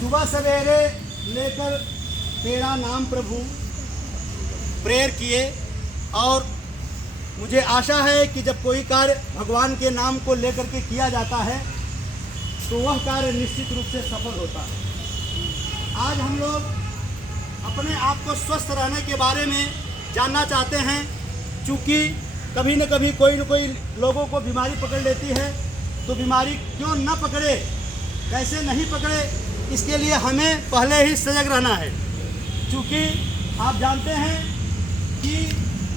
सुबह सवेरे लेकर तेरा नाम प्रभु प्रेयर किए, और मुझे आशा है कि जब कोई कार्य भगवान के नाम को लेकर के किया जाता है तो वह कार्य निश्चित रूप से सफल होता है। आज हम लोग अपने आप को स्वस्थ रहने के बारे में जानना चाहते हैं, क्योंकि कभी न कभी कोई न कोई लोगों को बीमारी पकड़ लेती है, तो बीमारी क्यों न पकड़े, कैसे नहीं पकड़े, इसके लिए हमें पहले ही सजग रहना है। क्योंकि आप जानते हैं कि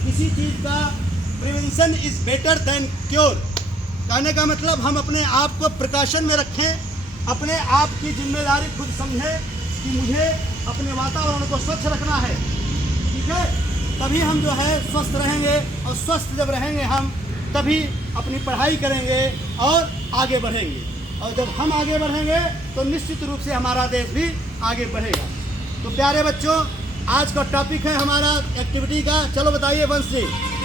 किसी चीज़ का prevention is better than cure. कहने का मतलब हम अपने आप को प्रिकॉशन में रखें, अपने आप की जिम्मेदारी खुद समझें कि मुझे अपने वातावरण को स्वच्छ रखना है, ठीक है। तभी हम जो है स्वस्थ रहेंगे, और स्वस्थ जब रहेंगे हम तभी अपनी पढ़ाई करेंगे और आगे बढ़ेंगे, और जब हम आगे बढ़ेंगे तो निश्चित रूप से हमारा देश भी आगे बढ़ेगा। तो प्यारे बच्चों, आज का टॉपिक है हमारा एक्टिविटी का। चलो बताइए वंश जी।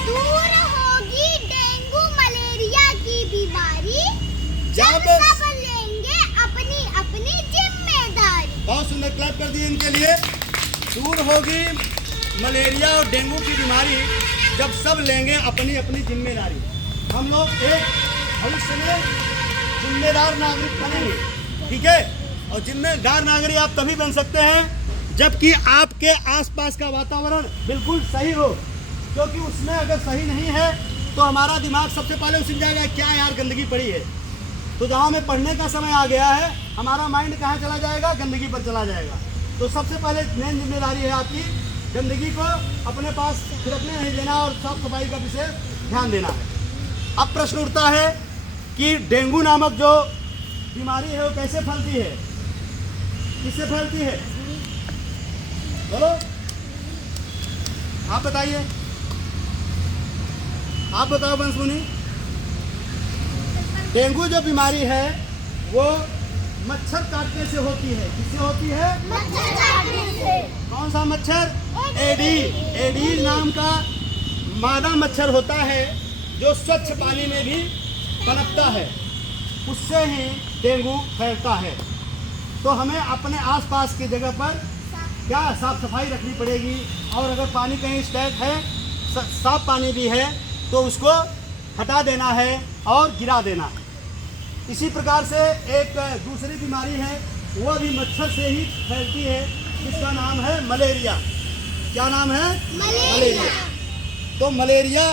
दूर होगी डेंगू मलेरिया की बीमारी जब सब लेंगे अपनी अपनी जिम्मेदारी। बहुत सुंदर, क्लैप कर दिए इनके लिए। दूर होगी मलेरिया और डेंगू की बीमारी जब सब लेंगे अपनी अपनी जिम्मेदारी। हम लोग एक भविष्य में जिम्मेदार नागरिक बनेंगे, ठीक है। और जिम्मेदार नागरिक आप तभी बन सकते हैं जबकि आपके आसपास का वातावरण बिल्कुल सही हो, क्योंकि उसमें अगर सही नहीं है तो हमारा दिमाग सबसे पहले उसी जाएगा, क्या यार गंदगी पड़ी है। तो जहाँ हमें पढ़ने का समय आ गया है, हमारा माइंड कहाँ चला जाएगा, गंदगी पर चला जाएगा। तो सबसे पहले मेन जिम्मेदारी है आपकी गंदगी को अपने पास छिड़कने नहीं देना और साफ सफाई का विशेष ध्यान देना है। अब प्रश्न उठता है कि डेंगू नामक जो बीमारी है वो कैसे फैलती है, किससे फैलती है, बोलो आप बताइए, आप बताओ वंश मुनि। डेंगू जो बीमारी है वो मच्छर काटने से होती है। किससे होती है? मच्छर काटने से। कौन सा मच्छर? एडीज नाम का मादा मच्छर होता है जो स्वच्छ पानी में भी पनपता है, उससे ही डेंगू फैलता है। तो हमें अपने आसपास की जगह पर क्या साफ सफाई रखनी पड़ेगी, और अगर पानी कहीं स्टैक है, साफ पानी भी है, तो उसको हटा देना है और गिरा देना है। इसी प्रकार से एक दूसरी बीमारी है, वह भी मच्छर से ही फैलती है, जिसका नाम है मलेरिया। क्या नाम है? मलेरिया। तो मलेरिया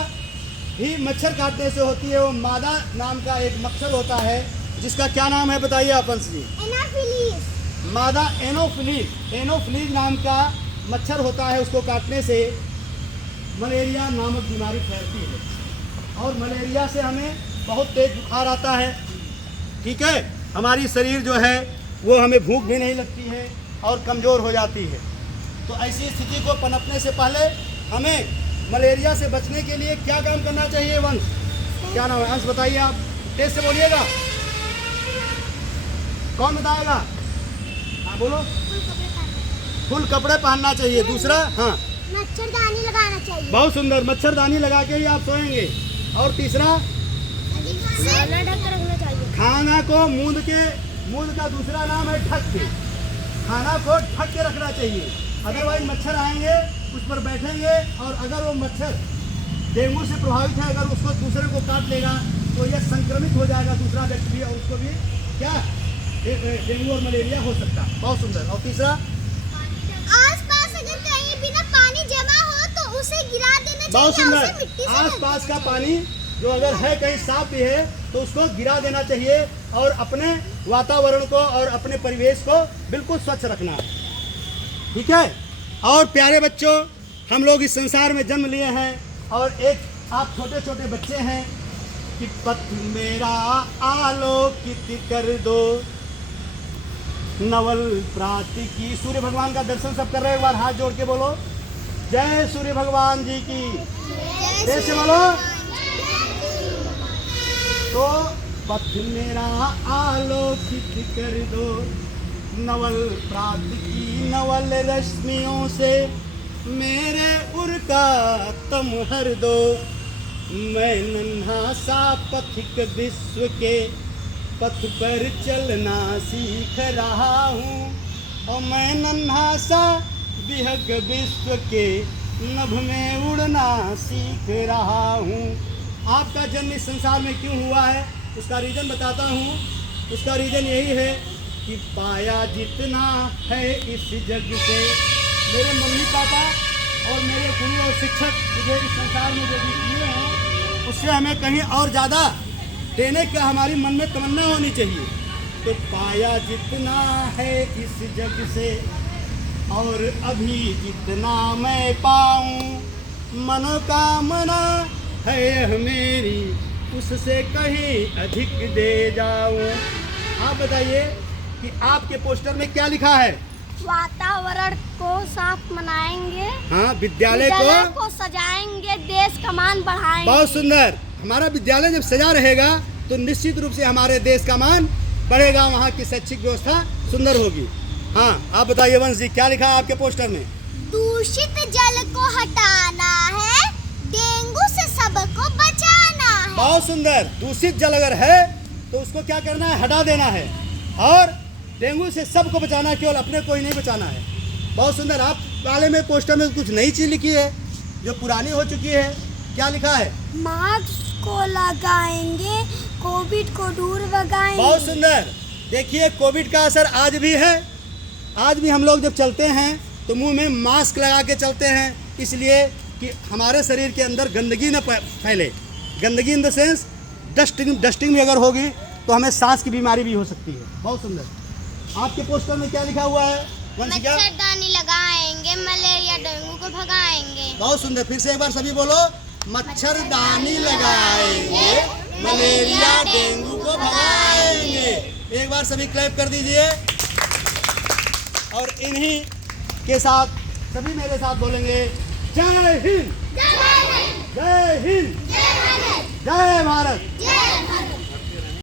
भी मच्छर काटने से होती है। वो मादा नाम का एक मच्छर होता है, जिसका क्या नाम है बताइए आप वंश जी। एनाफिलीज। मादा एनोफिलीज नाम का मच्छर होता है, उसको काटने से मलेरिया नामक बीमारी फैलती है। और मलेरिया से हमें बहुत तेज बुखार आता है, ठीक है। हमारी शरीर जो है वो हमें भूख भी नहीं लगती है और कमज़ोर हो जाती है। तो ऐसी स्थिति को पनपने से पहले हमें मलेरिया से बचने के लिए क्या काम करना चाहिए वंश? क्या नाम है अंश, बताइए आप, तेज से बोलिएगा। कौन बताएगा? हाँ बोलो। फुल कपड़े पहनना चाहिए। दूसरा? हाँ, मच्छरदानी लगाना चाहिए। बहुत सुंदर, मच्छरदानी लगा के ही आप सोएंगे। और तीसरा? खाना ढक कर रखना चाहिए। खाना को मूंद का दूसरा नाम है ढक के। खाना को ढक के रखना चाहिए, अदरवाइज मच्छर आएंगे, उस पर बैठेंगे, और अगर वो मच्छर डेंगू से प्रभावित है, अगर उसको दूसरे को काट लेगा तो यह संक्रमित हो जाएगा दूसरा व्यक्ति, और उसको भी क्या डेंगू और मलेरिया हो सकता है। बहुत सुंदर। और तीसरा? आसपास अगर कहीं भी ना पानी जमा हो तो उसे गिरा देना चाहिए। बहुत उसे मिट्टी सुंदर। से आसपास का पानी जो अगर है कहीं साफ भी है तो उसको गिरा देना चाहिए, और अपने वातावरण को और अपने परिवेश को बिल्कुल स्वच्छ रखना है, ठीक है। और प्यारे बच्चों, हम लोग इस संसार में जन्म लिए हैं, और एक आप छोटे छोटे बच्चे हैं कि पथ मेरा आलोकित कर दो, नवल प्राति की। सूर्य भगवान का दर्शन सब कर रहे हैं, एक बार हाथ जोड़ के बोलो, जय सूर्य भगवान जी की। जैसे बोलो। तो पथ मेरा आलोकित कर दो, नवल प्राति की नवल रश्मियों से मेरे उर का तम हर दो। मैं नन्हा सा पथिक विश्व के पथ पर चलना सीख रहा हूँ, और मैं नन्हा सा विहग विश्व के नभ में उड़ना सीख रहा हूँ। आपका जन्म इस संसार में क्यों हुआ है, उसका रीज़न बताता हूँ। उसका रीज़न यही है कि पाया जितना है इस जग से, मेरे मम्मी पापा और मेरे गुरु और शिक्षक मुझे इस संसार में जो भी किए हैं, उससे हमें कहीं और ज़्यादा देने का हमारी मन में तमन्ना होनी चाहिए। तो पाया जितना है इस जग से और अभी जितना मैं पाऊँ, मनोकामना है मेरी उससे कहीं अधिक दे जाऊँ। आप बताइए कि आपके पोस्टर में क्या लिखा है? वातावरण को साफ बनाएंगे, हाँ, विद्यालय को सजाएंगे, देश का मान बढ़ाएंगे। बहुत सुंदर। हमारा विद्यालय जब सजा रहेगा तो निश्चित रूप से हमारे देश का मान बढ़ेगा, वहाँ की शैक्षिक व्यवस्था सुंदर होगी। हाँ, आप बताइए वंश जी, क्या लिखा है आपके पोस्टर में? दूषित जल को हटाना है, डेंगू से सबको बचाना है। बहुत सुंदर। दूषित जल अगर है तो उसको क्या करना है? हटा देना है। और डेंगू से सबको बचाना है, केवल अपने को ही नहीं बचाना है। बहुत सुंदर। आप वाले में पोस्टर में कुछ नई चीज लिखी है जो पुरानी हो चुकी है। क्या लिखा है? मास्क को लगाएंगे, कोविड को दूर भगाएंगे। बहुत सुंदर। देखिए, कोविड का असर आज भी है। आज भी हम लोग जब चलते हैं तो मुंह में मास्क लगा के चलते हैं, इसलिए कि हमारे शरीर के अंदर गंदगी न फैले। गंदगी इन द सेंस डस्टिंग भी अगर होगी तो हमें सांस की बीमारी भी हो सकती है। बहुत सुंदर। आपके पोस्टर में क्या लिखा हुआ है? मच्छरदानी लगाएंगे, मलेरिया डेंगू को भगाएंगे। बहुत सुंदर। फिर से एक बार सभी बोलो, मच्छरदानी लगाएंगे, मलेरिया डेंगू को भगाएंगे। एक बार सभी क्लैप कर दीजिए। और इन्हीं के साथ सभी मेरे साथ बोलेंगे, जय हिंद, जय हिंद, जय भारत।